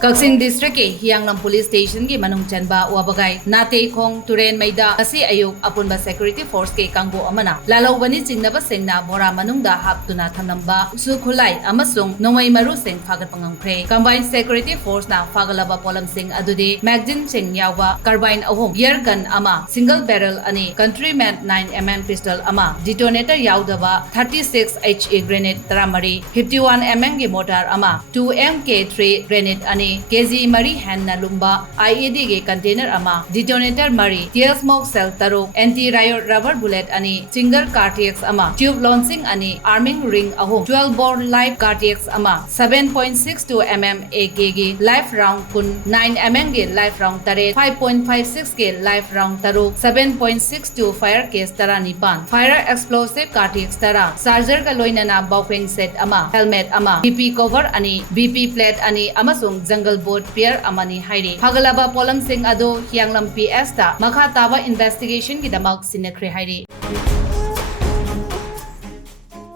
Kakching District ke Hianglam Police Station ki manung chanba wabagai nate khong turen maida asi ayuk apunba security force ke kangbo amana lalawbani chingnaba sengna bora manungda haptuna thamnamba su Khutlai amasung nongmai maru seng Phagatkhre combined security force na Phagalaba polam sing adudi magazine sing yawa carbine ahom air gun ama single barrel ani countryman 9mm pistol ama detonator yaudaba 36 HE grenade taramari 51mm ki mortar ama 2MK3 grenade ani KG Mari hand na lumba IED ge container ama detonator Mari tear smoke cell taruk anti riot rubber bullet ani single cartridge ama tube launching ani arming ring ahom 12 bore live cartridge ama 7.62 mm AK ge live round kun 9 mm ge live round tare 5.56 ge live round taruk 7.62 fire case tara nipan fire explosive cartridge tara charger ka loinana bawfeng set ama helmet ama BP cover ani BP plate ani amasung jungle boat pair amani hairi Phagalaba polam sing ado Hianglam PS ta makha taba investigation ki damak sinakre hairi